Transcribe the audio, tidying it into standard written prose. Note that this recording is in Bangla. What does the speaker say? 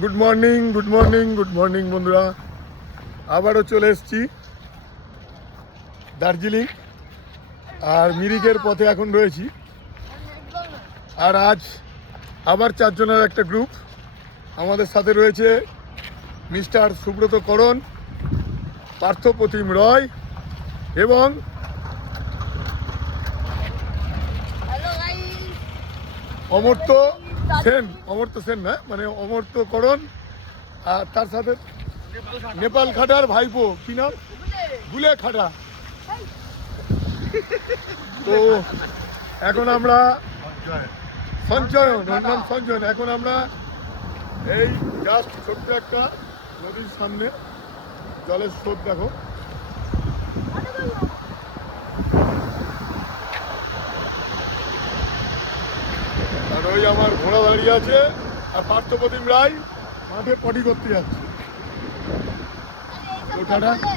Good morning good morning good morning বন্ধুরা, আবারও চলে এসেছি দার্জিলিং আর মিরিকের পথে এখন রয়েছি। আর আজ আবার 4 জনের একটা গ্রুপ আমাদের সাথে রয়েছে। মিস্টার সুব্রত করণ, পার্থপ্রতিম রয় এবং অমর্ত্য সেন না, মানে অমর্ত্য করণ, আর তার সাথে নেপাল খাটার ভাইপো, কি নাম, গুলে খাটা। তো এখন আমরা সঞ্চয়ন, ওর নাম সঞ্চয়ন। এখন আমরা এই জাস্ট ছোট্ট একটা নদীর সামনে, জলের স্রোত দেখো। আর ওই আমার ঘোড়া দাঁড়িয়ে আছে, আর পার্থপ্রতিম রায় মাঠে পটি করতে যাচ্ছে।